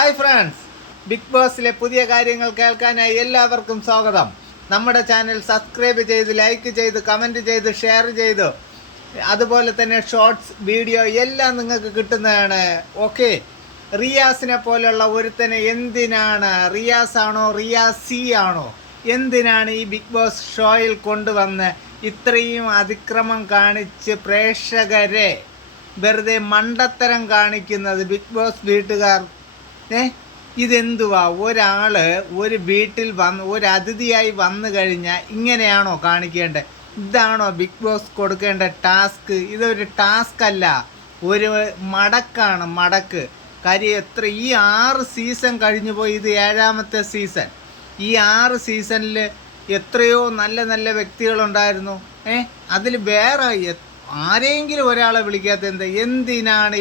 Hi friends, big ബോസിലെ പുതിയ കാര്യങ്ങൾ കേൾക്കാനായി എല്ലാവർക്കും സ്വാഗതം. നമ്മുടെ ചാനൽ സബ്സ്ക്രൈബ് ചെയ്ത്, ലൈക്ക് ചെയ്ത്, കമൻറ്റ് ചെയ്ത്, ഷെയർ ചെയ്ത്, അതുപോലെ തന്നെ ഷോർട്സ് വീഡിയോ എല്ലാം നിങ്ങൾക്ക് കിട്ടുന്നതാണ്. ഓക്കെ, റിയാസിനെ പോലുള്ള ഒരുത്തനെ എന്തിനാണ്, റിയാസാണോ റിയാസി ആണോ, എന്തിനാണ് ഈ ബിഗ് ബോസ് ഷോയിൽ കൊണ്ടുവന്ന് ഇത്രയും അതിക്രമം കാണിച്ച് പ്രേക്ഷകരെ വെറുതെ മണ്ടത്തരം കാണിക്കുന്നത്? ബിഗ് ബോസ് വീട്ടുകാർ ഇതെന്തുവാ? ഒരാൾ ഒരു വീട്ടിൽ ഒരു അതിഥിയായി വന്നു കഴിഞ്ഞാൽ ഇങ്ങനെയാണോ കാണിക്കേണ്ടത്? ഇതാണോ ബിഗ് ബോസ് കൊടുക്കേണ്ട ടാസ്ക്? ഇതൊരു ടാസ്ക് അല്ല, ഒരു മടക്കാണ്, മടക്ക്. കാര്യം ഈ 6 സീസൺ കഴിഞ്ഞു പോയി, ഇത് 7ാമത്തെ സീസൺ. ഈ 6 സീസണിൽ എത്രയോ നല്ല നല്ല വ്യക്തികളുണ്ടായിരുന്നു. അതിൽ വേറെ ആരെങ്കിലും ഒരാളെ വിളിക്കാത്ത എന്തിനാണ്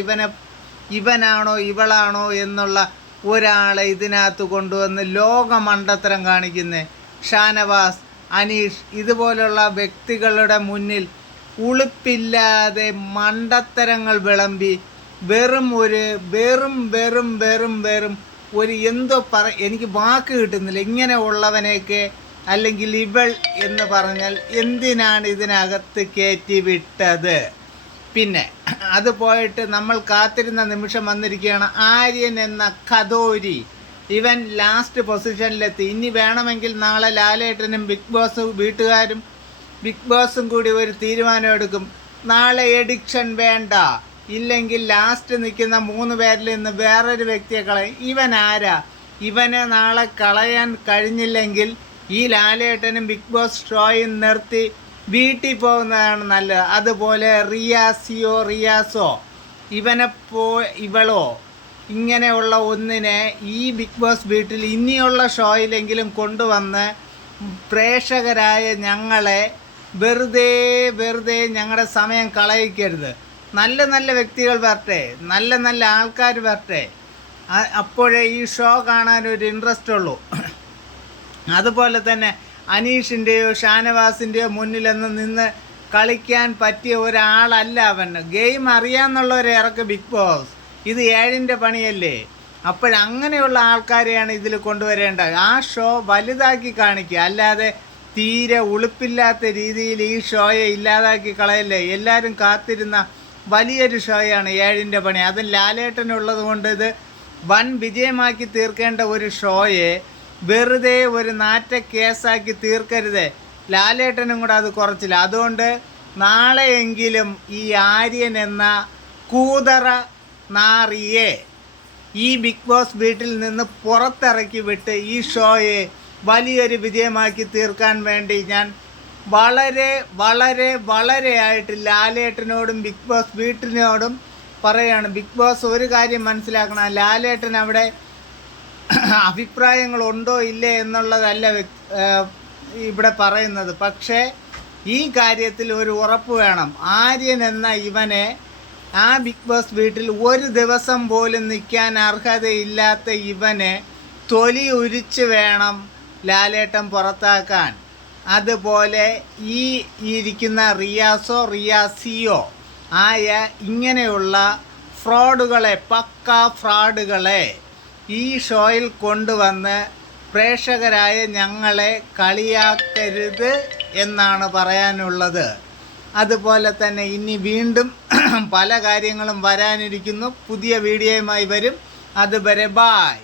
ഇവനാണോ ഇവളാണോ എന്നുള്ള ഒരാളെ ഇതിനകത്ത് കൊണ്ടുവന്ന് ലോകമണ്ടത്തരം കാണിക്കുന്നത്? ഷാനവാസ്, അനീഷ് ഇതുപോലുള്ള വ്യക്തികളുടെ മുന്നിൽ ഉളുപ്പില്ലാതെ മണ്ടത്തരങ്ങൾ വിളമ്പി വെറും ഒരു എന്തോ എനിക്ക് വാക്ക് കിട്ടുന്നില്ല. ഇങ്ങനെ ഉള്ളവനെയൊക്കെ, അല്ലെങ്കിൽ ഇവൾ എന്ന് പറഞ്ഞാൽ എന്തിനാണ് ഇതിനകത്ത് കയറ്റി വിട്ടത്? പിന്നെ അത് പോയിട്ട് നമ്മൾ കാത്തിരുന്ന നിമിഷം വന്നിരിക്കുകയാണ്. ആര്യൻ എന്ന ഖദോരി, ഇവൻ ലാസ്റ്റ് പൊസിഷനിലെത്തി. ഇനി വേണമെങ്കിൽ നാളെ ലാലേട്ടനും ബിഗ് ബോസ് വീട്ടുകാരും ബിഗ് ബോസും കൂടി ഒരു തീരുമാനം എടുക്കും. നാളെ എഡിക്ഷൻ വേണ്ട, ഇല്ലെങ്കിൽ ലാസ്റ്റ് നിൽക്കുന്ന 3 പേരിൽ നിന്ന് വേറൊരു വ്യക്തിയെ കളയും. ഇവൻ ആരാ? ഇവനെ നാളെ കളയാൻ കഴിഞ്ഞില്ലെങ്കിൽ ഈ ലാലേട്ടനും ബിഗ് ബോസ് ഷോയും നിർത്തി വീട്ടിൽ പോകുന്നതാണ് നല്ലത്. അതുപോലെ റിയാസോ ഇവളോ ഇങ്ങനെയുള്ള ഒന്നിനെ ഈ ബിഗ് ബോസ് വീട്ടിൽ ഇനിയുള്ള ഷോയിലെങ്കിലും കൊണ്ടുവന്ന് പ്രേക്ഷകരായ ഞങ്ങളെ വെറുതെ ഞങ്ങളുടെ സമയം കളയിക്കരുത്. നല്ല നല്ല വ്യക്തികൾ വരട്ടെ, നല്ല നല്ല ആൾക്കാർ വരട്ടെ, അപ്പോഴേ ഈ ഷോ കാണാൻ ഒരു ഇൻട്രസ്റ്റ് ഉള്ളൂ. അതുപോലെ തന്നെ അനീഷിൻ്റെയോ ഷാനവാസിൻ്റെയോ മുന്നിലൊന്നും നിന്ന് കളിക്കാൻ പറ്റിയ ഒരാളല്ല അവൻ. ഗെയിം അറിയാമെന്നുള്ളവരെ ഇറക്ക് ബിഗ് ബോസ്. ഇത് 7ൻ്റെ പണിയല്ലേ? അപ്പോഴങ്ങനെയുള്ള ആൾക്കാരെയാണ് ഇതിൽ കൊണ്ടുവരേണ്ടത്. ആ ഷോ വലുതാക്കി കാണിക്കുക, അല്ലാതെ തീരെ ഉളുപ്പില്ലാത്ത രീതിയിൽ ഈ ഷോയെ ഇല്ലാതാക്കി കളയല്ലേ. എല്ലാവരും കാത്തിരുന്ന വലിയൊരു ഷോയാണ് 7ൻ്റെ പണി. അതും ലാലേട്ടനുള്ളത് കൊണ്ട് ഇത് വൻ വിജയമാക്കി തീർക്കേണ്ട ഒരു ഷോയെ വെറുതെ ഒരു നാറ്റ കേസാക്കി തീർക്കരുത്. ലാലേട്ടനും കൂടെ അത് കുറച്ചില്ല. അതുകൊണ്ട് നാളെയെങ്കിലും ഈ ആര്യൻ എന്ന കൂതറ നാറിയെ ഈ ബിഗ് ബോസ് വീട്ടിൽ നിന്ന് പുറത്തിറക്കി വിട്ട് ഈ ഷോയെ വലിയൊരു വിജയമാക്കി തീർക്കാൻ വേണ്ടി ഞാൻ വളരെ ആയിട്ട് ലാലേട്ടനോടും ബിഗ് ബോസ് വീട്ടിനോടും പറയാണ്. ബിഗ് ബോസ് ഒരു കാര്യം മനസ്സിലാക്കണം, ലാലേട്ടൻ അവിടെ അഭിപ്രായങ്ങളുണ്ടോ ഇല്ലേ എന്നുള്ളതല്ല ഇവിടെ പറയുന്നത്. പക്ഷേ ഈ കാര്യത്തിൽ ഒരു ഉറപ്പ് വേണം. ആര്യൻ എന്ന ഇവനെ ആ ബിഗ് ബോസ് വീട്ടിൽ ഒരു ദിവസം പോലും നിൽക്കാൻ അർഹതയില്ലാത്ത ഇവനെ തൊലി ഉരിച്ച് വേണം ലാലേട്ടൻ പുറത്താക്കാൻ. അതുപോലെ ഈ ഇരിക്കുന്ന റിയാസിയോ ആയ ഇങ്ങനെയുള്ള ഫ്രോഡുകളെ, പക്കാ ഫ്രോഡുകളെ ഈ ഷോയിൽ കൊണ്ടുവന്ന് പ്രേക്ഷകരായ ഞങ്ങളെ കളിയാക്കരുത് എന്നാണ് പറയാനുള്ളത്. അതുപോലെ തന്നെ ഇനി വീണ്ടും പല കാര്യങ്ങളും വരാനിരിക്കുന്നു. പുതിയ വീഡിയോയുമായി വരും. അതുവരെ ബായ്.